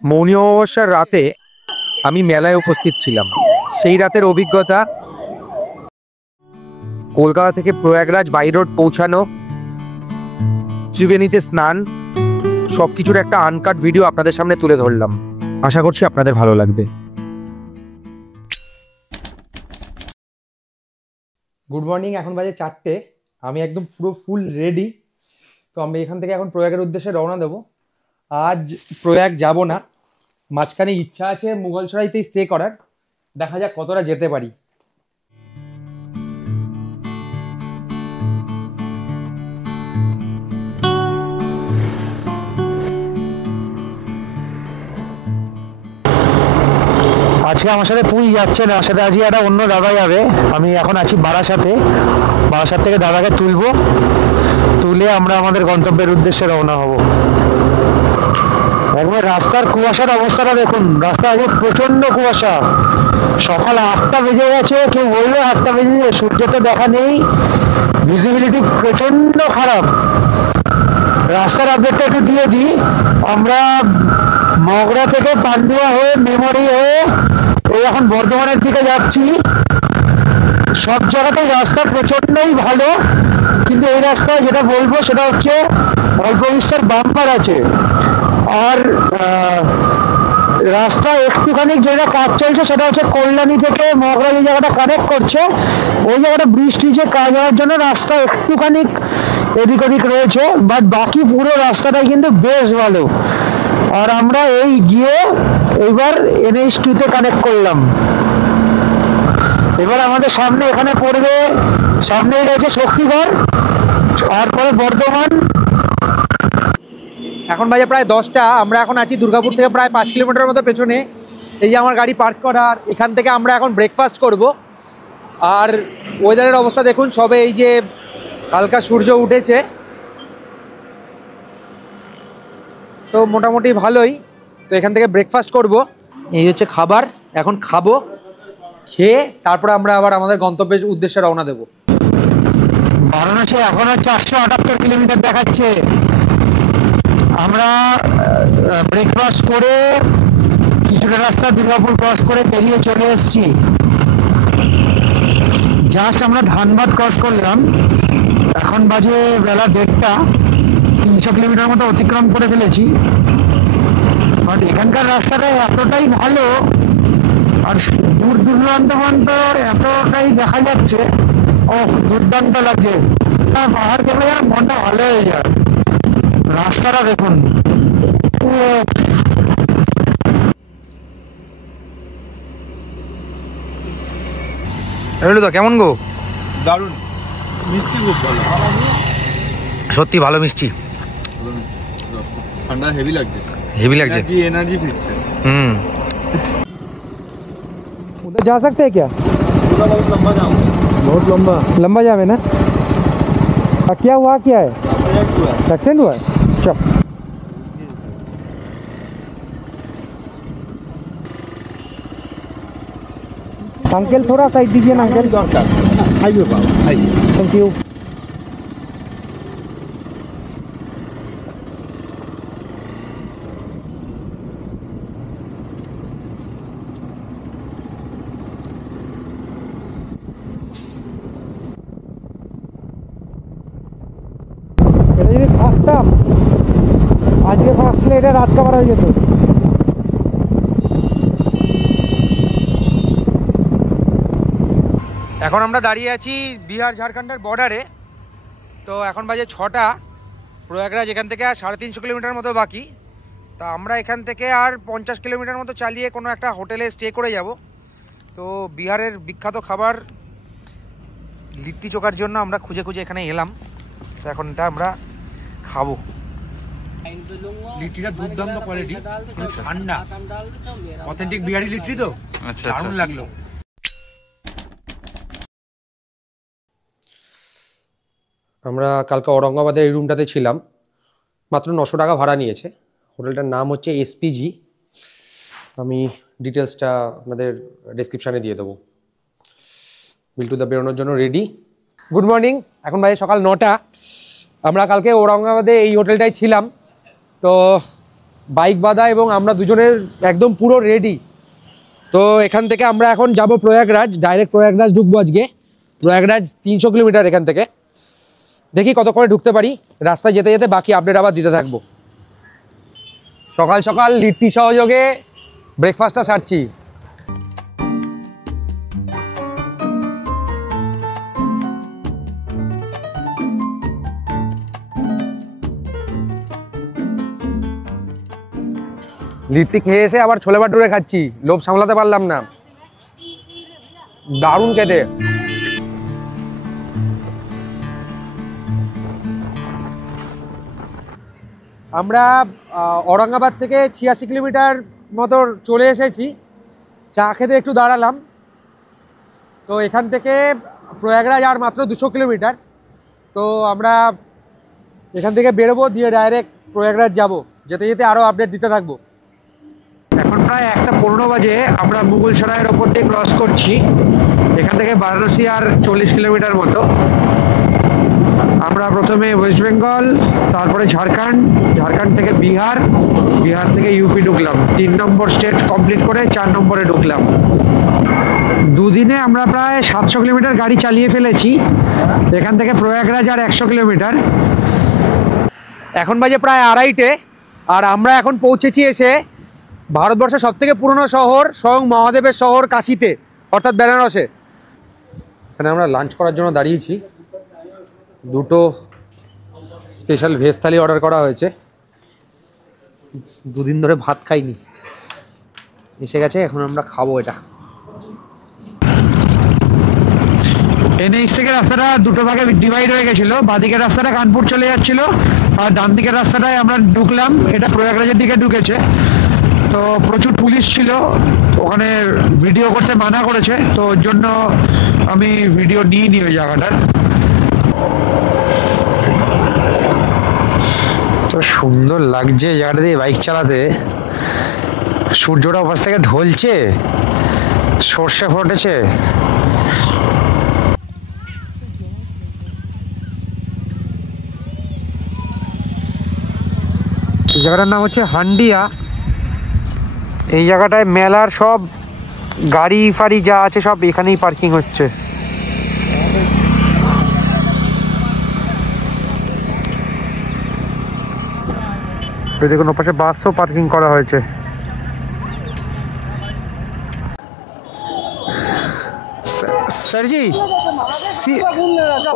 মৌনী অমাবস্যার রাতে আমি মেলায় উপস্থিত ছিলাম। সেই রাতের অভিজ্ঞতা, কলকাতা থেকে প্রয়াগরাজ বাই রোড পৌঁছানো, ত্রিবেণীতে স্নান, সবকিছুর একটা আনকাট ভিডিও আপনাদের সামনে তুলে ধরলাম। আশা করছি আপনাদের ভালো লাগবে। গুড মর্নিং, এখন বাজে 4টে। আমি একদম পুরো ফুল রেডি। তো আমরা এখান থেকে এখন প্রয়াগের উদ্দেশ্যে রওনা দেবো। আজ প্রয়াগ যাব না, মাঝখানে ইচ্ছা আছে মুঘলসরাইতেই স্টে করার। দেখা যাক কতটা যেতে পারি। আজকে আমার সাথে পুরী যাচ্ছে না, সাথে আজকে একটা অন্য দাদা যাবে। আমি এখন আছি বারাসাতে। বারাসাত থেকে দাদাকে তুলে আমরা আমাদের গন্তব্যের উদ্দেশ্যে রওনা হব। একবার রাস্তার কুয়াশার অবস্থাটা দেখুন। রাস্তা আজকে প্রচন্ড কুয়াশা। সকাল 8টা বেজে গেছে, কেউ বললো 8টা বেজে, সূর্য তো দেখা নেই, ভিজিবিলিটি প্রচন্ড খারাপ। রাস্তার আপডেটটা একটু দিয়ে দিই। আমরা মগরা থেকে পান্ডুয়া হয়ে মেমরি হয়ে এই এখন বর্ধমানের দিকে যাচ্ছি। সব জায়গাতেই রাস্তা প্রচন্ডই ভালো, কিন্তু এই রাস্তায় যেটা বলবো সেটা হচ্ছে অল্প বিস্তর বাম্পার আছে। আর রাস্তা একটুখানি যেটা কাজ চলছে সেটা হচ্ছে কল্যাণী থেকে মগরা যে জায়গাটা কানেক্ট করছে, ওই জায়গাটা বৃষ্টি যে কাজ হওয়ার জন্য রাস্তা একটুখানি এদিক ওদিক রয়েছে, বাট বাকি পুরো রাস্তাটা কিন্তু বেশ ভালো। আর আমরা এই গিয়ে এবার NH2 তে কানেক্ট করলাম। এবার আমাদের সামনে এখানে পড়বে, সামনেই রয়েছে শক্তিগড়, তারপরে বর্ধমান। এখন বাজে প্রায় 10টা। আমরা এখন আছি দুর্গাপুর থেকে প্রায় 5 কিলোমিটার মতো পেছনে। এই যে আমার গাড়ি পার্ক করার, এখান থেকে আমরা এখন ব্রেকফাস্ট করব। আর ওয়েদারের অবস্থা দেখুন, সবে এই যে হালকা সূর্য উঠেছে, তো মোটামুটি ভালোই। তো এখান থেকে ব্রেকফাস্ট করব। এই হচ্ছে খাবার, এখন খাবো, খেয়ে তারপরে আমরা আবার আমাদের গন্তব্যের উদ্দেশ্যে রওনা দেব। বারাণসী এখন 478 কিলোমিটার দেখাচ্ছে। আমরা ব্রেকফাস্ট করে কিছুটা রাস্তা দুর্গাপুর ক্রস করে পেরিয়ে চলে এসেছি। জাস্ট আমরা ধানবাদ ক্রস করলাম। এখন বাজে বেলা 1:30। 300 কিলোমিটার মতো অতিক্রম করে ফেলেছি। বাট এখানকার রাস্তাটা এতটাই ভালো, আর দূর দূরান্ত পর্যন্ত এতটাই দেখা যাচ্ছে, ও দুর্দান্ত লাগছে। পাহাড় গেলে যেন মনটা ভালো হয়ে যায়। রাস্তাটা দেখুন। তো কেমন গো? দারুণ মিষ্টি, খুব ভালো, সত্যি ভালো মিষ্টি। ঠান্ডা হেভি লাগছে, কি एनर्जी ফিরছে। उधर जा सकते हैं क्या? पूरा बहुत लंबा जाम है, बहुत लंबा जाम है ना। क्या हुआ, क्या है? एक्सीडेंट हुआ है। चल अंकल थोड़ा साइड दीजिए ना अंकल। खाइए बाबा, खाइए। Thank you. যদি ফাঁসতাম আজকে, ফাঁসলে এটা রাত কাবার হয়ে যেত। এখন আমরা দাঁড়িয়ে আছি বিহার ঝাড়খণ্ডের বর্ডারে। তো এখন বাজে 6টা। প্রয়াগরাজ এখান থেকে আর 350 কিলোমিটার মতো বাকি। তা আমরা এখান থেকে আর 50 কিলোমিটার মতো চালিয়ে কোনো একটা হোটেলে স্টে করে যাব। তো বিহারের বিখ্যাত খাবার লিট্টি চোখার জন্য আমরা খুঁজে এখানে এলাম। তো এখন এটা আমরা খাবো। লিট্টিটা দুর্দান্ত কোয়ালিটি, ঠান্ডা, অথেন্টিক বিহারি লিট্টি। তো দারুণ লাগলো। আমরা কালকে ঔরঙ্গাবাদের এই রুমটাতে ছিলাম, মাত্র 900 টাকা ভাড়া নিয়েছে। হোটেলটার নাম হচ্ছে SPG। আমি ডিটেলসটা আপনাদের ডেসক্রিপশানে দিয়ে দেবো। বিল্টুদা বেরোনোর জন্য রেডি। গুড মর্নিং, এখন বাজে সকাল 9টা। আমরা কালকে ঔরঙ্গাবাদে এই হোটেলটায় ছিলাম। তো বাইক বাঁধা এবং আমরা দুজনের একদম পুরো রেডি। তো এখান থেকে আমরা এখন যাব প্রয়াগরাজ, ডাইরেক্ট প্রয়াগরাজ ঢুকবো আজকে। প্রয়াগরাজ 300 কিলোমিটার এখান থেকে, দেখি কত করে ঢুকতে পারি। রাস্তায় যেতে যেতে বাকি আপডেট আবার দিতে থাকবো। সকাল সকাল লিট্টি সহযোগে ব্রেকফাস্টটা সারছি। লিট্টি খেয়ে এসে আবার ছোলে ভাটুরে খাচ্ছি, লোভ সামলাতে পারলাম না, দারুণ খেতে। আমরা ঔরঙ্গাবাদ থেকে 86 কিলোমিটার মতো চলে এসেছি। চা খেতে একটু দাঁড়ালাম। তো এখান থেকে প্রয়াগরাজ আর মাত্র 200 কিলোমিটার। তো আমরা এখান থেকে বেরোবো, দিয়ে ডাইরেক্ট প্রয়াগরাজ যাব। যেতে যেতে আরও আপডেট দিতে থাকবো। এখন প্রায় 1:15 বাজে, আমরা মুঘলসরাইয়ের ওপর দিয়ে ক্রস করছি। এখান থেকে বারাণসী আর 40 কিলোমিটার মতো। আমরা প্রথমে ওয়েস্ট বেঙ্গল, তারপরে ঝাড়খণ্ড, ঝাড়খণ্ড থেকে বিহার, বিহার থেকে ইউপি ঢুকলাম। 3 নম্বর স্টেট কমপ্লিট করে 4 নম্বরে ঢুকলাম। দুদিনে আমরা প্রায় 700 কিলোমিটার গাড়ি চালিয়ে ফেলেছি। এখান থেকে প্রয়াগরাজ আর 100 কিলোমিটার। এখন বাজে প্রায় 2:30, আর আমরা এখন পৌঁছেছি এসে ভারতবর্ষের সবথেকে পুরনো শহর, স্বয়ং মহাদেবের শহর কাশীতে, অর্থাৎ বেনারসে। এখানে আমরা লাঞ্চ করার জন্য দাঁড়িয়েছি। 2টো স্পেশাল ভেজ থালি অর্ডার করা হয়েছে। 2 দিন ধরে ভাত খাইনি, এসে গেছে, এখন আমরা খাবো এটা। NH থেকে রাস্তাটা 2টো ভাগে ডিভাইড হয়ে গেছিল। বাঁদিকের রাস্তাটা কানপুর চলে যাচ্ছিল, আর ডান দিকের রাস্তাটায় আমরা ঢুকলাম, এটা প্রয়াগরাজের দিকে ঢুকেছে। তো প্রচুর পুলিশ ছিল ওখানে, ভিডিও করতে মানা করেছে, তো ওর জন্য আমি ভিডিও নিইনি ওই জায়গাটার। তো সুন্দর লাগছে জায়গাটা দিয়ে বাইক চালাতে। সূর্যটা ওপাশ থেকে ঢলছে, সর্ষে ফুটেছে। এই জায়গাটার নাম হচ্ছে হান্ডিয়া। এই জায়গাটায় মেলার সব গাড়ি ফাড়ি যা আছে সব এখানেই পার্কিং হচ্ছে। দেখুন ওপাশে বাসও পার্কিং করা হয়েছে। স্যারজি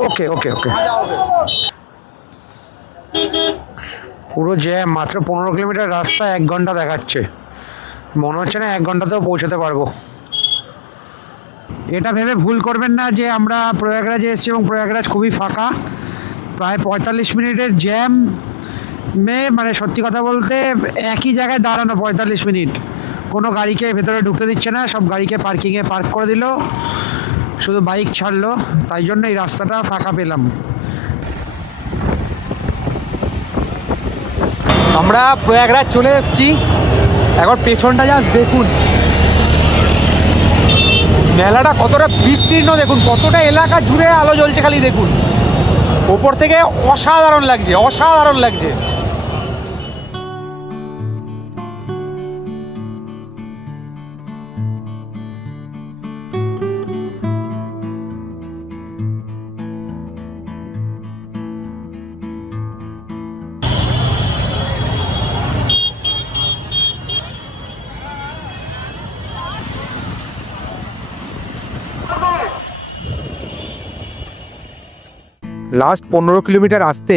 ওকে ওকে ওকে। পুরো জ্যাম, মাত্র 15 কিলোমিটার রাস্তা, 1 ঘন্টা দেখাচ্ছে। মনে হচ্ছে না 1 ঘন্টাতেও পৌঁছাতে পারবো। এটা ভেবে ভুল করবেন না যে আমরা প্রয়াগরাজে এসেছি এবং প্রয়াগরাজ খুবই ফাঁকা। প্রায় 45 মিনিটের জ্যাম মানে সত্যি কথা বলতে একই জায়গায় দাঁড়ানো 45 মিনিট। কোনো গাড়িকে ভেতরে ঢুকতে দিচ্ছে না, সব গাড়িকে পার্কিংয়ে পার্ক করে দিল, শুধু বাইক ছাড়লো। তাই জন্য এই রাস্তাটা ফাঁকা পেলাম। আমরা প্রয়াগরাজ চলে এসেছি। এখন পেছনটা জাস্ট দেখুন, মেলাটা কতটা বিস্তীর্ণ দেখুন, কতটা এলাকা জুড়ে আলো জ্বলছে খালি দেখুন। ওপর থেকে অসাধারণ লাগছে, অসাধারণ লাগছে। লাস্ট 15 কিলোমিটার আসতে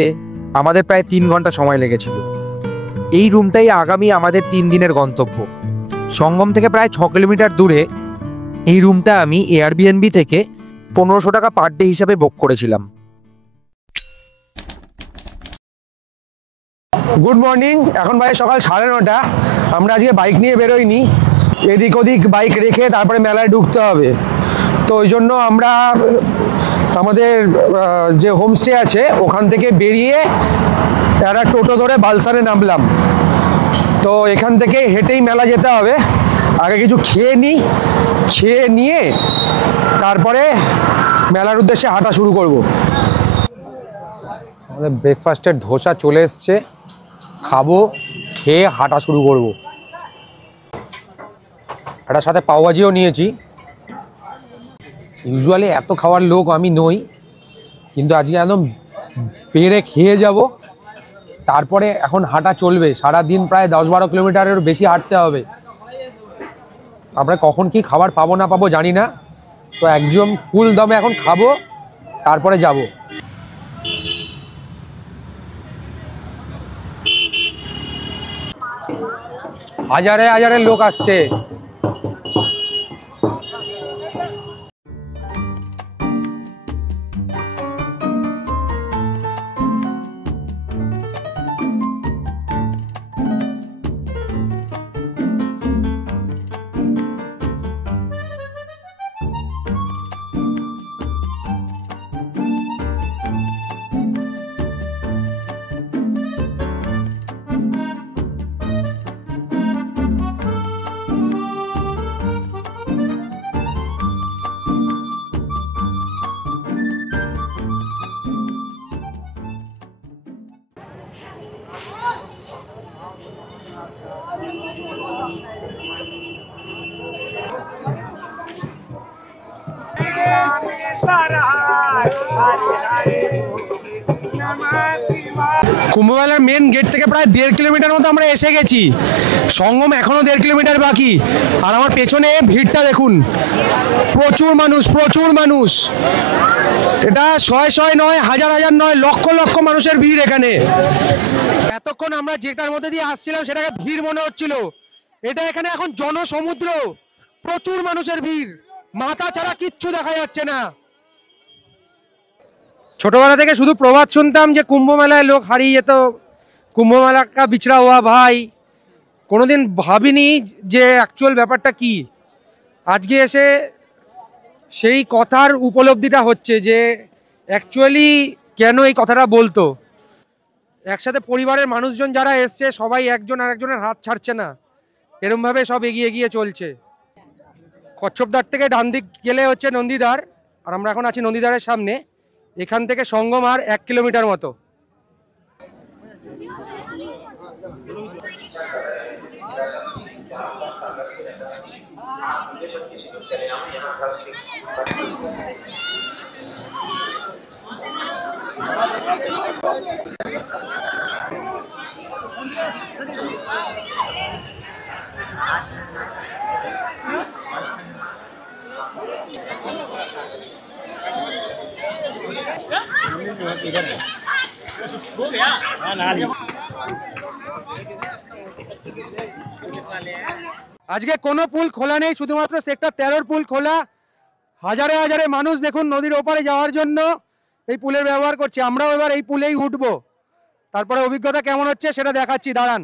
আমাদের প্রায় 3 ঘন্টা সময় লেগেছিল। এই রুমটাই আগামী আমাদের 3 দিনের গন্তব্য। সঙ্গম থেকে প্রায় 6 কিলোমিটার দূরে এই রুমটা আমি এয়ারবিএনবি থেকে 1500 টাকা পার ডে হিসাবে বুক করেছিলাম। গুড মর্নিং, এখন বাজে সকাল 9:30। আমরা আজকে বাইক নিয়ে বেরোইনি, এদিক ওদিক বাইক রেখে তারপরে মেলায় ঢুকতে হবে। তো ওই জন্য আমরা আমাদের যে হোমস্টে আছে ওখান থেকে বেরিয়ে একটা টোটো ধরে বালসারে নামলাম। তো এখান থেকে হেঁটেই মেলা যেতে হবে। আগে কিছু খেয়ে নিই, খেয়ে নিয়ে তারপরে মেলার উদ্দেশ্যে হাঁটা শুরু করব। আমাদের ব্রেকফাস্টের ধোসা চলে এসছে, খাবো, খেয়ে হাঁটা শুরু করব। এটার সাথে পাওভাজিও নিয়েছি। ইউজুয়ালি এত খাওয়ার লোক আমি নই, কিন্তু আজকে একদম পেড়ে খেয়ে যাব। তারপরে এখন হাঁটা চলবে, সারাদিন প্রায় 10-12 কিলোমিটারের বেশি হাঁটতে হবে। আমরা কখন কি খাবার পাবো না পাবো জানি না, তো একদম ফুল দমে এখন খাবো, তারপরে যাব। হাজারে হাজারে লোক আসছে। কুম্ভমেলার মেন গেট থেকে প্রায় 1.5 কিলোমিটার মতো আমরা এসে গেছি। সঙ্গম এখনো 1.5 কিলোমিটার বাকি। আর আমার পেছনে ভিড়টা দেখুন, প্রচুর মানুষ, প্রচুর মানুষ। এটা শয় নয়, হাজার নয়, লক্ষ লক্ষ মানুষের ভিড় এখানে। এতক্ষণ আমরা যেটার মধ্যে দিয়ে আসছিলাম সেটাকে ভিড় মনে হচ্ছিল, এটা এখানে এখন জনসমুদ্র, প্রচুর মানুষের ভিড়, মাথা ছাড়া কিচ্ছু দেখা যাচ্ছে না। ছোটবেলা থেকে শুধু প্রবাদ শুনতাম যে কুম্ভ মেলায় লোক হারিয়ে যেত, কুম্ভ মেলা কা বিছড়া হুয়া ভাই। কোনোদিন ভাবিনি যে অ্যাকচুয়াল ব্যাপারটা কি। আজকে এসে সেই কথার উপলব্ধিটা হচ্ছে যে অ্যাকচুয়ালি কেন এই কথাটা বলতো। একসাথে পরিবারের মানুষজন যারা এসছে সবাই একজন আরেকজনের হাত ছাড়ছে না, এরমভাবে সব এগিয়ে এগিয়ে চলছে। কচ্ছপদার থেকে ডান দিক গেলে হচ্ছে নন্দীদার, আর আমরা এখন আছি নন্দীদারের সামনে। এখান থেকে সঙ্গম আর 1 কিলোমিটার মতো। আজকে কোনো পুল খোলা নেই, শুধুমাত্র সেক্টর 13 পুল খোলা। হাজারে হাজারে মানুষ দেখুন নদীর ওপারে যাওয়ার জন্য এই পুলের ব্যবহার করছে। আমরাও এবার এই পুলেই উঠবো, তারপরে অভিজ্ঞতা কেমন হচ্ছে সেটা দেখাচ্ছি, দাঁড়ান।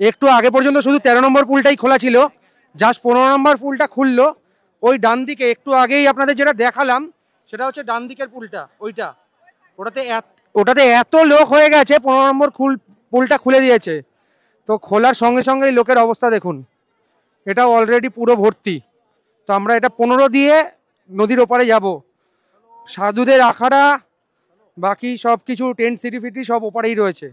একটু আগে পর্যন্ত শুধু 13 নম্বর পুলটাই খোলা ছিল, জাস্ট 15 নম্বর পুলটা খুললো। ওই ডান দিকে একটু আগেই আপনাদের যেটা দেখালাম সেটা হচ্ছে ডান দিকের পুলটা, ওইটা। ওটাতে এত লোক হয়ে গেছে, 15 নম্বর পুলটা খুলে দিয়েছে। তো খোলার সঙ্গে সঙ্গেই লোকের অবস্থা দেখুন, এটা অলরেডি পুরো ভর্তি। তো আমরা এটা 15 দিয়ে নদীর ওপারে যাব। সাধুদের আখাড়া, বাকি সব কিছু টেন্ট সিটি ফিটি সব ওপারেই রয়েছে।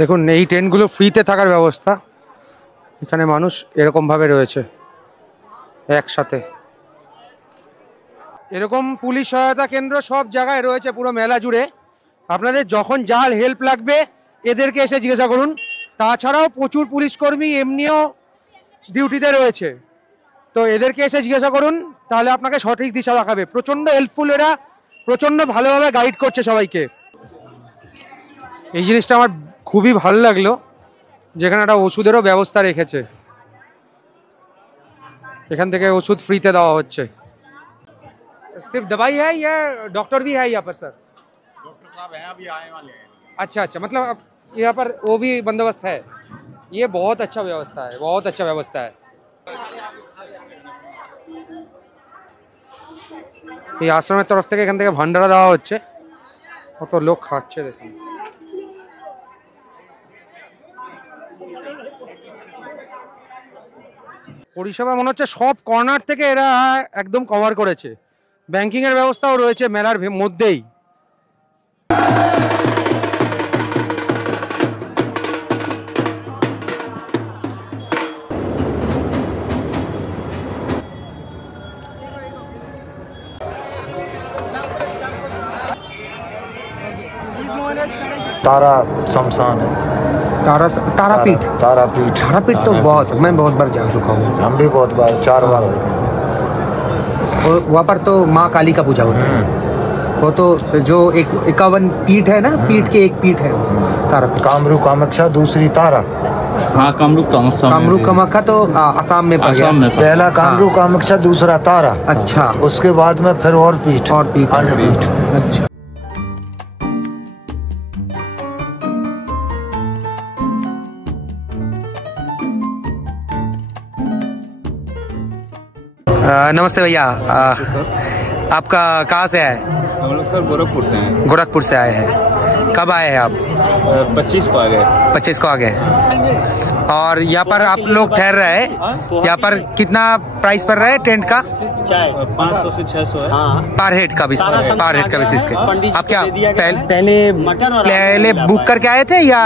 দেখুন এই টেন্টগুলো ফ্রিতে থাকার ব্যবস্থা, এখানে মানুষ এরকমভাবে রয়েছে একসাথে। এরকম পুলিশ সহায়তা কেন্দ্র সব জায়গায় রয়েছে পুরো মেলা জুড়ে। আপনাদের যখন যা হেল্প লাগবে এদেরকে এসে জিজ্ঞাসা করুন। তাছাড়াও প্রচুর পুলিশ কর্মী এমনিও ডিউটিতে রয়েছে, তো এদেরকে এসে জিজ্ঞাসা করুন, তাহলে আপনাকে সঠিক দিশা দেখাবে। প্রচণ্ড হেল্পফুল এরা, প্রচণ্ড ভালোভাবে গাইড করছে সবাইকে। এই জিনিসটা আমার খুবই ভালো লাগলো, যেখানে একটা ওষুধেরও ব্যবস্থা রেখেছে। এখান থেকে ওষুধ ফ্রিতে দেওয়া হচ্ছে। सिर्फ दवाई है या डॉक्टर भी है यहाँ पर सर? डॉक्टर साहब हैं, अभी आने वाले हैं। अच्छा अच्छा, मतलब यहाँ पर वो भी बंदोबस्त है। ये बहुत अच्छा व्यवस्था है, बहुत अच्छा व्यवस्था है। এই আশ্রমের তরফ থেকে এখান থেকে ভান্ডারা দেওয়া হচ্ছে, কত লোক খাচ্ছে দেখুন। পরিষেবা মনে হচ্ছে সব কর্নার থেকে এরা একদম কভার করেছে। ব্যাংকিংয়ের ব্যবস্থাও রয়েছে মেলার মধ্যেই। तारा शमशान है। तारापीठ तारापीठ तो मैं बहुत बार जा चुका हूँ। हम भी बहुत बार 4 बार। और वहाँ पर तो माँ काली का पूजा होता है। वो तो जो 51 पीठ है ना, पीठ के एक पीठ है तारापीठ। कामरूप कामाख्या दूसरी तारा। हाँ, कामरूप कामाख्या तो आसाम में पड़ गया। पहला कामरूप कामाख्या, दूसरा तारा। अच्छा, उसके बाद में फिर और पीठ अन्य पीठ। अच्छा। नमस्ते भैया, आपका कहाँ से है? हम लोग सर गोरखपुर से हैं। गोरखपुर से आए हैं। कब आए हैं आप? 25 को आ गए। 25 को आ गए। और यहाँ पर आप लोग ठहर रहे हैं, यहाँ पर कितना प्राइस पड़ रहा है टेंट का? 500 से 600 है। पर हेड का बेसिस के। आप क्या पहले बुक करके आए थे या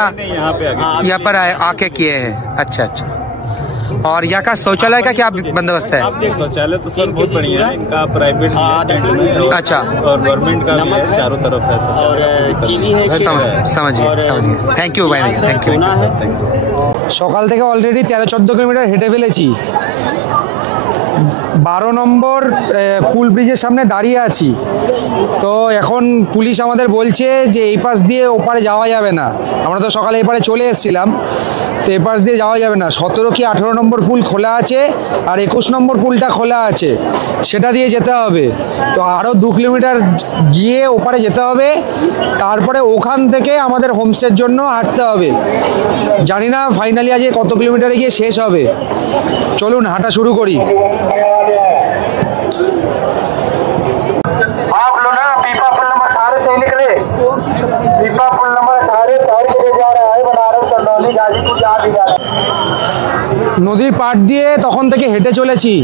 यहाँ पर आके किए हैं? अच्छा। और यहाँ का शौचालय का क्या बंदोबस्त है? शौचालय तो सर बहुत बढ़िया है, इनका प्राइवेट है। अच्छा। और गवर्नमेंट का भी है, चारों तरफ है शौचालय। समझिए। थैंक यू भाई, थैंक यू। সকাল থেকে অলরেডি 13-14 কিলোমিটার হেঁটে ফেলেছি। 12 নম্বর পুল ব্রিজের সামনে দাঁড়িয়ে আছি। তো এখন পুলিশ আমাদের বলছে যে এই পাশ দিয়ে ওপারে যাওয়া যাবে না। আমরা তো সকালে এপারে চলে এসেছিলাম, তো এই পাশ দিয়ে যাওয়া যাবে না। 17 কি 18 নম্বর পুল খোলা আছে, আর 21 নম্বর পুলটা খোলা আছে, সেটা দিয়ে যেতে হবে। তো আরও 2 কিলোমিটার গিয়ে ওপারে যেতে হবে, তারপরে ওখান থেকে আমাদের হোমস্টের জন্য হাঁটতে হবে। জানি না ফাইনালি আজ কত কিলোমিটারে গিয়ে শেষ হবে। চলুন হাঁটা শুরু করি। आप लोग ना पीपा पुल नंबर 18 से निकले। पीपा पुल नंबर 18 शहर के लिए जा रहा है, बनारस चंदौली गाजीपुर जा रहा है। নদীর পাড় দিয়ে তখন থেকে হেঁটে চলেছি।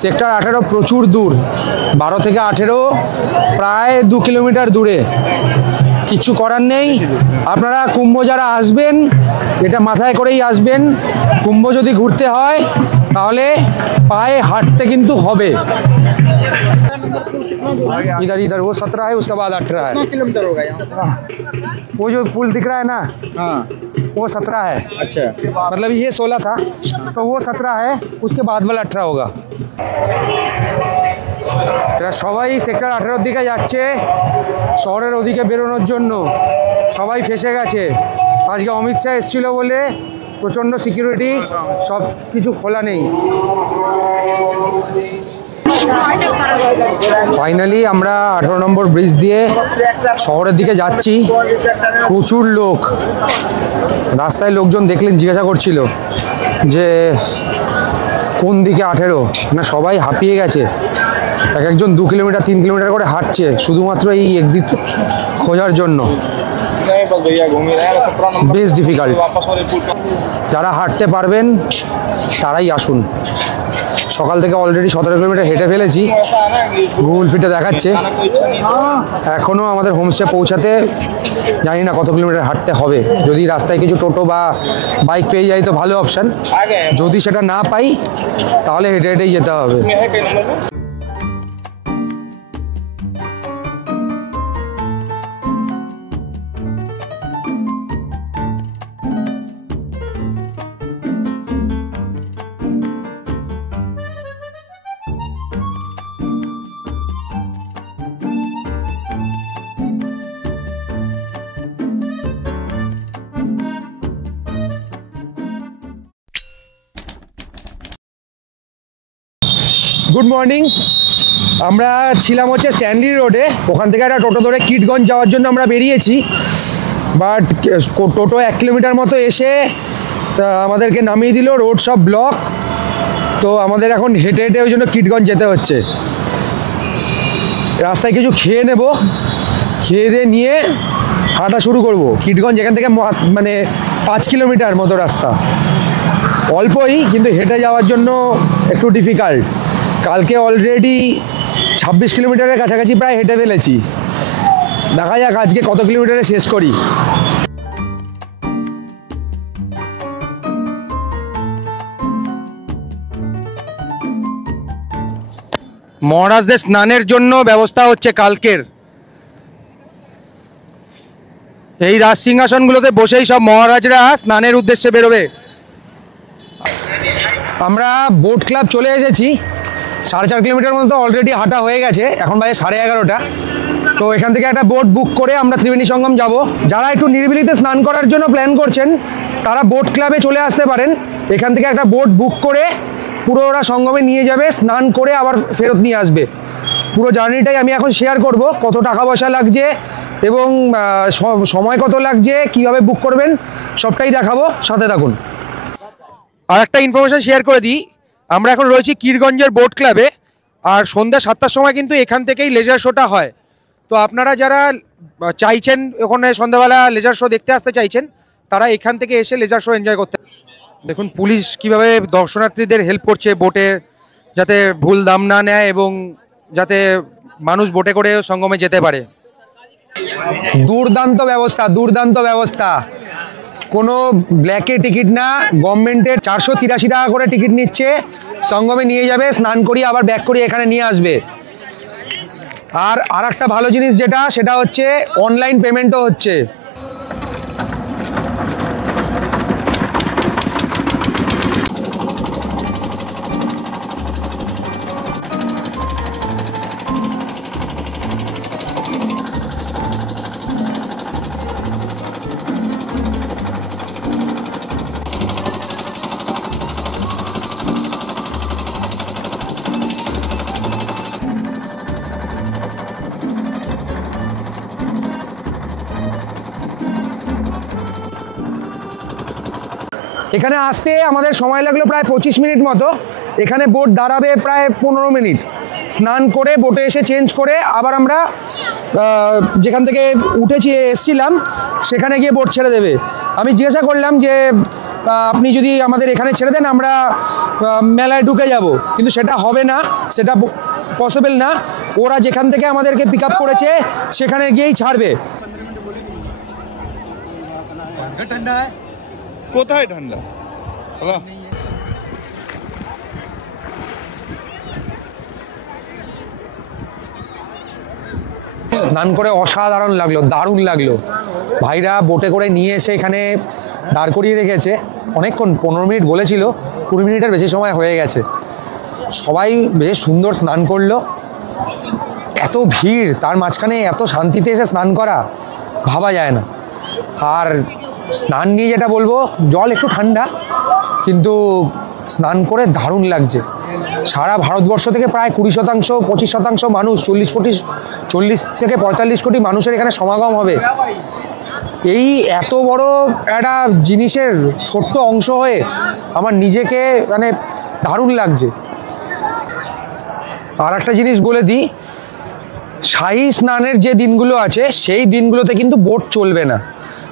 সেক্টর 18 প্রচুর দূর, 12 থেকে 18 প্রায় 2 কিলোমিটার দূরে। কিছু করার নেই, আপনারা কুম্ভ যারা আসবেন এটা মাথায় করেই আসবেন। কুম্ভ যদি ঘুরতে হয় তাহলে পায়ে হাঁটতে কিন্তু হবে। इधर वो 17 है, उसके बाद 18 है। 9 किलोमीटर होगा यहाँ से। वो जो पुल दिख रहा है ना, हाँ, वो 17 है। अच्छा। मतलब ये 16 था, तो वो 17 है, उसके बाद वाला 18 होगा। এরা সবাই সেক্টর 18 দিকে যাচ্ছে শহরের ওদিকে বেরোনোর জন্য। সবাই ফেসে গেছে। আজকে অমিত শাহ এসেছিল বলে প্রচণ্ড সিকিউরিটি, সব কিছু খোলা নেই। ফাইনালি আমরা 18 নম্বর ব্রিজ দিয়ে শহরের দিকে যাচ্ছি। প্রচুর লোক, রাস্তায় লোকজন দেখলেন জিজ্ঞাসা করছিল যে কোন দিকে 18, না সবাই হাঁপিয়ে গেছে। একজন 2 কিলোমিটার 3 কিলোমিটার করে হাঁটছে শুধুমাত্র এই এক্সিট খোঁজার জন্য। বেশ ডিফিকাল্ট। যারা হাঁটতে পারবেন তারাই আসুন। সকাল থেকে অলরেডি 17 কিলোমিটার হেঁটে ফেলেছি, গুগল ফিটে দেখাচ্ছে। এখনও আমাদের হোমস্টে পৌঁছাতে জানি না কত কিলোমিটার হাঁটতে হবে। যদি রাস্তায় কিছু টোটো বা বাইক পেয়ে যাই তো ভালো অপশান, যদি সেটা না পাই তাহলে হেঁটে হেঁটেই যেতে হবে। Good morning. আমরা ছিলাম হচ্ছে স্ট্যানলি রোডে, ওখান থেকে একটা টোটো ধরে কিটগঞ্জ যাওয়ার জন্য আমরা বেরিয়েছি। বাট টোটো 1 কিলোমিটার মতো এসে আমাদেরকে নামিয়ে দিল, রোড সব ব্লক। তো আমাদের এখন হেঁটে হেঁটে ওই জন্য কিটগঞ্জ যেতে হচ্ছে। রাস্তায় কিছু খেয়ে নেব, খেয়ে দিয়ে নিয়ে হাঁটা শুরু করব। কিটগঞ্জ এখান থেকে মানে 5 কিলোমিটার মতো রাস্তা। অল্পই, কিন্তু হেঁটে যাওয়ার জন্য একটু ডিফিকাল্ট। কালকে অলরেডি 26 কিলোমিটারের কাছাকাছি প্রায় হেঁটে ফেলেছি। দেখা যাক আজকে কত কিলোমিটারে শেষ করি। মহারাজদের স্নানের জন্য ব্যবস্থা হচ্ছে কালকের। এই রাজ সিংহাসনগুলোতে বসেই সব মহারাজরা স্নানের উদ্দেশ্যে বেরোবে। আমরা বোট ক্লাব চলে এসেছি। 4.5 কিলোমিটার মতো অলরেডি হাঁটা হয়ে গেছে, এখন বাজে 11:30। তো এখান থেকে একটা বোট বুক করে আমরা ত্রিবেণী সঙ্গম যাব। যারা একটু নিরিবিলিতে স্নান করার জন্য প্ল্যান করছেন তারা বোট ক্লাবে চলে আসতে পারেন। এখান থেকে একটা বোট বুক করে পুরো ওরা সঙ্গমে নিয়ে যাবে, স্নান করে আবার ফেরত নিয়ে আসবে। পুরো জার্নিটাই আমি এখন শেয়ার করব, কত টাকা পয়সা লাগছে এবং সময় কত লাগছে, কীভাবে বুক করবেন সবটাই দেখাবো, সাথে থাকুন। আর একটা ইনফরমেশন শেয়ার করে দিই, আমরা এখন রয়েছি কিরগঞ্জের বোট ক্লাবে। আর সন্ধ্যা 7টার সময় কিন্তু এখান থেকেই লেজার শোটা হয়। তো আপনারা যারা চাইছেন ওখানে সন্ধ্যাবেলা লেজার শো দেখতে আসতে চাইছেন, তারা এখান থেকে এসে লেজার শো এনজয় করতে। দেখুন পুলিশ কিভাবে দর্শনার্থীদের হেল্প করছে বোটে, যাতে ভুল দাম না নেয় এবং যাতে মানুষ বোটে করে সঙ্গমে যেতে পারে। দুর্দান্ত ব্যবস্থা, দুর্দান্ত ব্যবস্থা। কোনো ব্ল্যাকে টিকিট না, গভর্নমেন্টের 483 টাকা করে টিকিট নিচ্ছে। সঙ্গমে নিয়ে যাবে, স্নান করিয়ে আবার ব্যাক করিয়ে এখানে নিয়ে আসবে। আর একটা ভালো জিনিস যেটা, সেটা হচ্ছে অনলাইন পেমেন্টও হচ্ছে। এখানে আসতে আমাদের সময় লাগলো প্রায় 25 মিনিট মতো। এখানে বোট দাঁড়াবে প্রায় 15 মিনিট। স্নান করে বোটে এসে চেঞ্জ করে আবার আমরা যেখান থেকে উঠেছি এসছিলাম সেখানে গিয়ে বোট ছেড়ে দেবে। আমি জিজ্ঞাসা করলাম যে আপনি যদি আমাদের এখানে ছেড়ে দেন আমরা মেলায় ঢুকে যাব, কিন্তু সেটা হবে না, সেটা পসিবল না। ওরা যেখান থেকে আমাদেরকে পিক আপ করেছে সেখানে গিয়েই ছাড়বে। ঠান্ডা কোথায় ঠান্ডা? স্নান করে অসাধারণ লাগলো, দারুণ লাগলো। ভাইরা বোটে করে নিয়ে এসে এখানে দাঁড় করিয়ে রেখেছে অনেকক্ষণ, 15 মিনিট বলেছিল, 20 মিনিটের বেশি সময় হয়ে গেছে। সবাই বেশ সুন্দর স্নান করলো। এত ভিড়, তার মাঝখানে এত শান্তিতে এসে স্নান করা ভাবা যায় না। আর স্নান নিয়ে যেটা বলবো, জল একটু ঠান্ডা, কিন্তু স্নান করে দারুণ লাগছে। সারা ভারতবর্ষ থেকে প্রায় 20%, 25% মানুষ, 40 থেকে 45 কোটি মানুষের এখানে সমাগম হবে। এই এত বড় একটা জিনিসের ছোট্ট অংশ হয়ে আমার নিজেকে মানে দারুণ লাগছে। আর একটা জিনিস বলে দিই, শাহী স্নানের যে দিনগুলো আছে সেই দিনগুলোতে কিন্তু বোট চলবে না।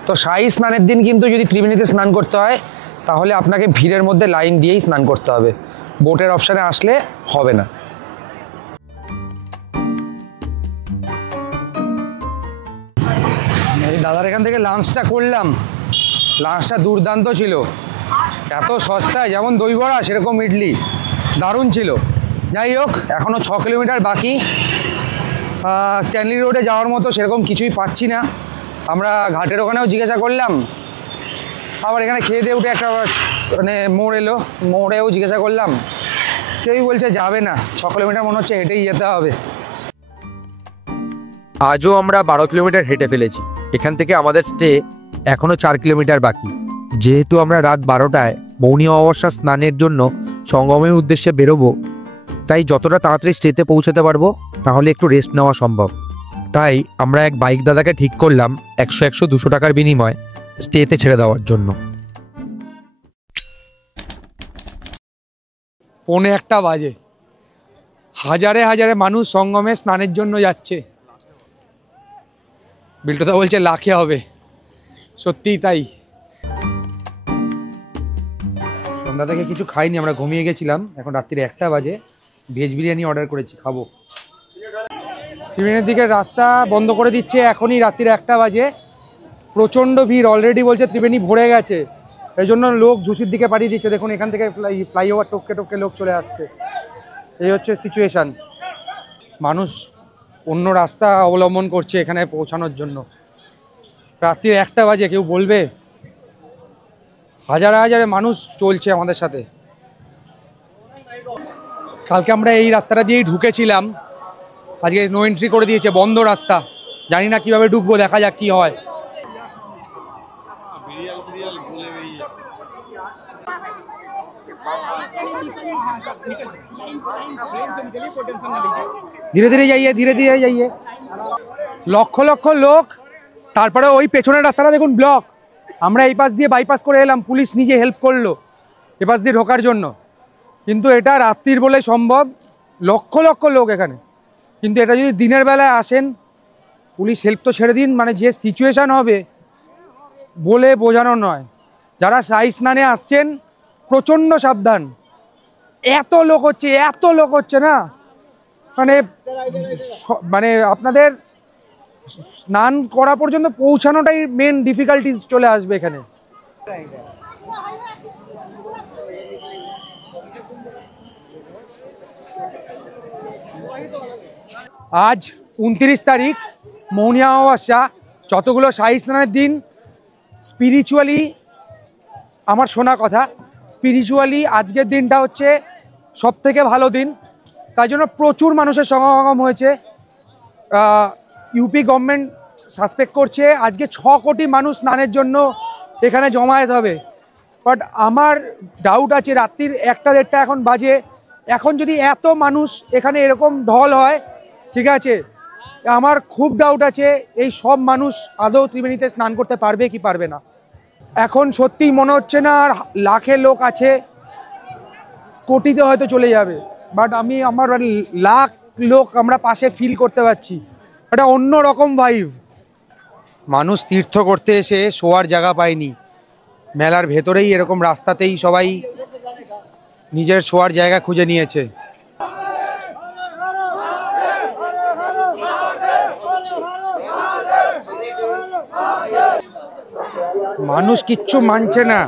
তো শাহী স্নানের দিন কিন্তু যদি ত্রিবেণীতে স্নান করতে হয় তাহলে আপনাকে ভিড়ের মধ্যে লাইন দিয়েই স্নান করতে হবে, বোটের অপশানে আসলে হবে না। এই দাদার এখান থেকে লাঞ্চটা করলাম, লাঞ্চটা দুর্দান্ত ছিল। এত সস্তায়, যেমন দই বড়া সেরকম ইডলি, দারুণ ছিল। যাই হোক, এখনও 6 কিলোমিটার বাকি। স্ট্যানলি রোডে যাওয়ার মতো সেরকম কিছুই পাচ্ছি না। আমরা ঘাটের ওখানেও জিজ্ঞাসা করলাম, আবার এখানে খেয়ে দিয়ে উঠে একটা মানে মোড় এলো, মোড়েও জিজ্ঞাসা করলাম, কেউই বলছে যাবে না, 6 কিলোমিটার মনে হচ্ছে হেঁটেই যেতে হবে। আজও আমরা 12 কিলোমিটার হেঁটে ফেলেছি। এখান থেকে আমাদের স্টে এখনও 4 কিলোমিটার বাকি। যেহেতু আমরা রাত 12টায় মৌনী অমাবস্যা স্নানের জন্য সঙ্গমের উদ্দেশ্যে বেরোবো, তাই যতটা তাড়াতাড়ি স্টেতে পৌঁছাতে পারবো তাহলে একটু রেস্ট নেওয়া সম্ভব। তাই আমরা এক বাইক দাদাকে ঠিক করলাম 100-200 টাকার বিনিময়ে স্টেতে ছেড়ে দেওয়ার জন্য। 1:45 বাজে, হাজারে হাজারে মানুষ সঙ্গমে স্নানের জন্য যাচ্ছে। বিল্টুদা বলছে লাখে হবে, সত্যিই তাই। সন্ধ্যা থেকে কিছু খাইনি, আমরা ঘুমিয়ে গেছিলাম। এখন রাত্রির 1টা বাজে, ভেজ বিরিয়ানি অর্ডার করেছি, খাবো। ত্রিবেণীর দিকে রাস্তা বন্ধ করে দিচ্ছে, এখনই রাত্রির 1টা বাজে। প্রচণ্ড ভিড়, অলরেডি বলছে ত্রিবেণী ভরে গেছে, এই জন্য লোক ঝুসির দিকে পাঠিয়ে দিচ্ছে। দেখুন এখান থেকে ফ্লাইওভার টপকে টপকে লোক চলে আসছে। এই হচ্ছে সিচুয়েশান। মানুষ অন্য রাস্তা অবলম্বন করছে এখানে পৌঁছানোর জন্য। রাত্রি 1টা বাজে, কেউ বলবে? হাজারে হাজারে মানুষ চলছে আমাদের সাথে। কালকে আমরা এই রাস্তাটা দিয়েই ঢুকেছিলাম, আজকে নো এন্ট্রি করে দিয়েছে, বন্ধ রাস্তা। জানি না কিভাবে ঢুকবো, দেখা যাক কি হয়। ধীরে ধীরে যাইয়ে, ধীরে ধীরে যাইয়ে। লক্ষ লক্ষ লোক, তারপরে ওই পেছনের রাস্তাটা দেখুন ব্লক। আমরা এই পাশ দিয়ে বাইপাস করে এলাম, পুলিশ নিজে হেল্প করলো এ পাশ দিয়ে ঢোকার জন্য, কিন্তু এটা রাত্রির বলে সম্ভব। লক্ষ লক্ষ লোক এখানে, কিন্তু এটা যদি দিনের বেলায় আসেন, পুলিশ হেল্প তো ছেড়ে দিন, মানে যে সিচুয়েশান হবে বলে বোঝানো নয়। যারা শাহী স্নানে আসছেন প্রচণ্ড সাবধান। এত লোক হচ্ছে, এত লোক হচ্ছে না, মানে আপনাদের স্নান করা পর্যন্ত পৌঁছানোটাই মেন ডিফিকাল্টিস চলে আসবে এখানে। আজ 29 তারিখ, মৌনী অমাবস্যা। যতগুলো শাহী স্নানের দিন, স্পিরিচুয়ালি আমার শোনা কথা, স্পিরিচুয়ালি আজকের দিনটা হচ্ছে সবথেকে ভালো দিন। তাই জন্য প্রচুর মানুষের সমাগম হয়েছে। ইউপি গভর্নমেন্ট সাসপেক্ট করছে আজকে 6 কোটি মানুষ স্নানের জন্য এখানে জমায়েত হবে। বাট আমার ডাউট আছে, রাত্রির 1টা-1:30 এখন বাজে, এখন যদি এত মানুষ এখানে এরকম ঢল হয়, ঠিক আছে, আমার খুব ডাউট আছে এই সব মানুষ আদৌ ত্রিবেণীতে স্নান করতে পারবে কি পারবে না। এখন সত্যিই মনে হচ্ছে না আর লাখে লোক আছে, কোটিতে হয়তো চলে যাবে। বাট আমার লাখ লোক আমরা পাশে ফিল করতে পারছি, এটা অন্য রকম ভাইভ। মানুষ তীর্থ করতে এসে শোয়ার জায়গা পায়নি, মেলার ভেতরেই এরকম রাস্তাতেই সবাই নিজের শোয়ার জায়গা খুঁজে নিয়েছে। মানুষ কিচ্ছু মানছে না।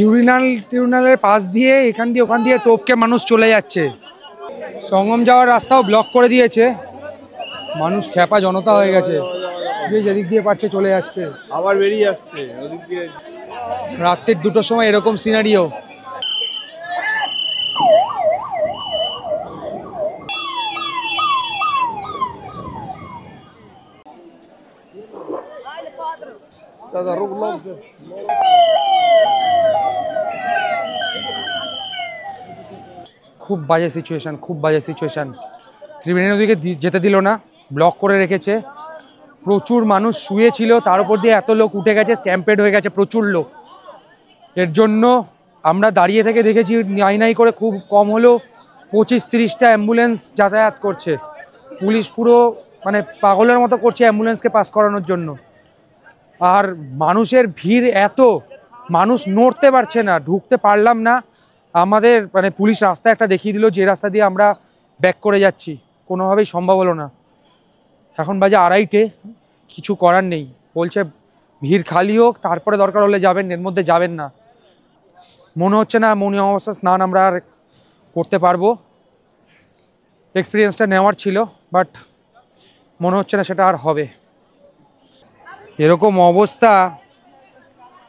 ইউরিনালের পাশ দিয়ে এখান দিয়ে ওখান দিয়ে টপকে মানুষ চলে যাচ্ছে। সঙ্গম যাওয়ার রাস্তাও ব্লক করে দিয়েছে, মানুষ খ্যাপা জনতা হয়ে গেছে, যেদিক দিয়ে পারছে চলে যাচ্ছে, আবার বেরিয়ে আসছে ওদিক দিয়ে। রাত্রির 2টোর সময় এরকম সিনারিও। খুব বাজে সিচুয়েশান, খুব বাজে সিচুয়েশান। ত্রিবেণী নদীকে যেতে দিল না, ব্লক করে রেখেছে। প্রচুর মানুষ শুয়েছিল, তার উপর দিয়ে এত লোক উঠে গেছে, স্ট্যাম্পেড হয়ে গেছে প্রচুর লোক। এর জন্য আমরা দাঁড়িয়ে থেকে দেখেছি নাই করে খুব কম হলেও 25-30টা অ্যাম্বুলেন্স যাতায়াত করছে। পুলিশ পুরো মানে পাগলের মতো করছে অ্যাম্বুলেন্সকে পাস করানোর জন্য। আর মানুষের ভিড় এত, মানুষ নড়তে পারছে না, ঢুকতে পারলাম না। আমাদের মানে পুলিশ রাস্তা একটা দেখিয়ে দিল, যে রাস্তা দিয়ে আমরা ব্যাক করে যাচ্ছি, কোনোভাবেই সম্ভব হলো না। এখন বাজে 2:30, কিছু করার নেই। বলছে ভিড় খালি হোক, তারপরে দরকার হলে যাবেন, এর মধ্যে যাবেন না। মনে হচ্ছে না মৌনী অমাবস্যা স্নান আমরা আর করতে পারবো। এক্সপিরিয়েন্সটা নেওয়ার ছিল, বাট মনে হচ্ছে না সেটা আর হবে। এরকম অবস্থা,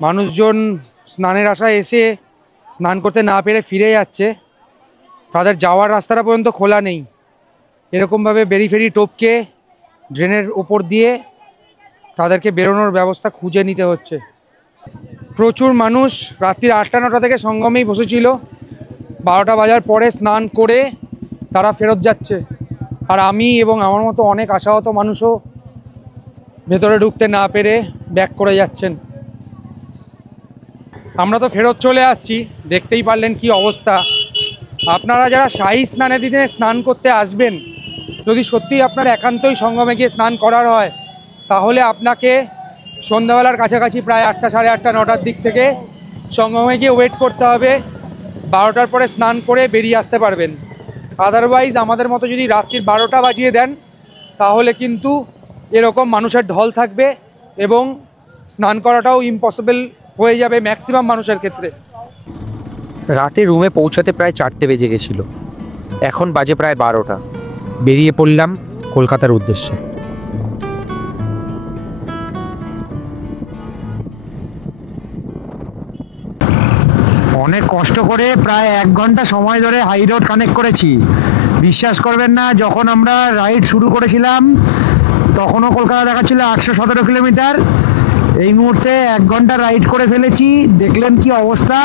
মানুষজন স্নানের আশায় এসে স্নান করতে না পেরে ফিরে যাচ্ছে, তাদের যাওয়ার রাস্তাটা পর্যন্ত খোলা নেই। এরকমভাবে বেরি ফেরি টপকে ড্রেনের ওপর দিয়ে তাদেরকে বেরোনোর ব্যবস্থা খুঁজে নিতে হচ্ছে। প্রচুর মানুষ রাত্রির 8টা-9টা থেকে সঙ্গমেই বসেছিল, 12টা বাজার পরে স্নান করে তারা ফেরত যাচ্ছে। আর আমি এবং আমার মতো অনেক আশাহত মানুষও ভেতরে ঢুকতে না পেরে ব্যাক করে যাচ্ছেন। আমরা তো ফেরত চলে আসছি, দেখতেই পারলেন কি অবস্থা। আপনারা যারা শাহী স্নানের দিনে স্নান করতে আসবেন, যদি সত্যিই আপনার একান্তই সঙ্গমে গিয়ে স্নান করার হয়, তাহলে আপনাকে সন্ধ্যাবেলার কাছাকাছি প্রায় 8টা, সাড়ে 8টা, 9টার দিক থেকে সঙ্গমে গিয়ে ওয়েট করতে হবে, 12টার পরে স্নান করে বেরিয়ে আসতে পারবেন। আদারওয়াইজ আমাদের মতো যদি রাত্রির 12টা বাজিয়ে দেন তাহলে কিন্তু এরকম মানুষের ঢল থাকবে এবং স্নান করাটাও ইম্পসিবল হয়ে যাবে ম্যাক্সিমাম মানুষের ক্ষেত্রে। রাতে রুমে পৌঁছাতে প্রায় 4টে বেজে গেছিল, এখন বাজে প্রায় 12টা। বেরিয়ে পড়লাম কলকাতার উদ্দেশ্যে। অনেক কষ্ট করে প্রায় 1 ঘন্টা সময় ধরে হাই রোড কানেক্ট করেছি। বিশ্বাস করবেন না, যখন আমরা রাইড শুরু করেছিলাম তখনও কলকাতা দেখাচ্ছিল 817 কিলোমিটার। এই মুহূর্তে 1 ঘন্টা রাইড করে ফেলেছি, দেখলেন কি অবস্থা,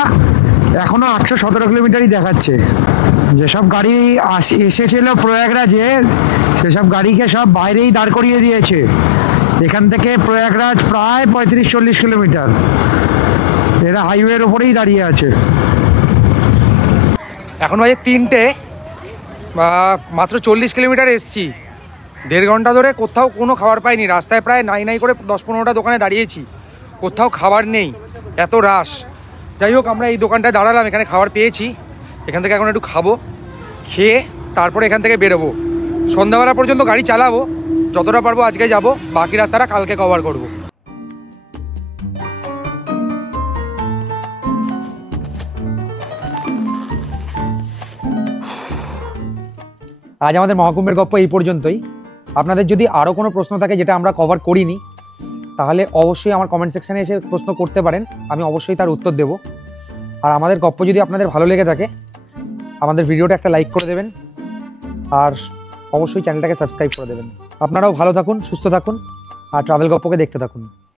এখনও 817 কিলোমিটারই দেখাচ্ছে। যেসব গাড়ি এসেছিল প্রয়াগরাজে সেসব গাড়িকে সব বাইরেই দাঁড় করিয়ে দিয়েছে। এখান থেকে প্রয়াগরাজ প্রায় 35-40 কিলোমিটার, এরা হাইওয়ের ওপরেই দাঁড়িয়ে আছে। এখন বাজে 3টে, মাত্র 40 কিলোমিটার এসছি। 1.5 ঘন্টা ধরে কোথাও কোনো খাবার পাইনি। রাস্তায় প্রায় নাই করে 10-15টা দোকানে দাঁড়িয়েছি, কোথাও খাবার নেই, এত রাশ। যাই হোক, আমরা এই দোকানটায় দাঁড়ালাম, এখানে খাবার পেয়েছি। এখান থেকে এখন একটু খাবো, খেয়ে তারপরে এখান থেকে বেরোবো। সন্ধ্যাবেলা পর্যন্ত গাড়ি চালাবো, যতটা পারবো আজকে যাব, বাকি রাস্তাটা কালকে কভার করব। আজ আমাদের মহাকুম্ভের গল্প এই পর্যন্তই। আপনাদের যদি আরও কোনো প্রশ্ন থাকে যেটা আমরা কভার করিনি, তাহলে অবশ্যই আমার কমেন্ট সেকশানে এসে প্রশ্ন করতে পারেন, আমি অবশ্যই তার উত্তর দেব। আর আমাদের গল্প যদি আপনাদের ভালো লেগে থাকে, আমাদের ভিডিওটা একটা লাইক করে দেবেন আর অবশ্যই চ্যানেলটাকে সাবস্ক্রাইব করে দেবেন। আপনারাও ভালো থাকুন, সুস্থ থাকুন আর ট্রাভেল গল্পকে দেখতে থাকুন।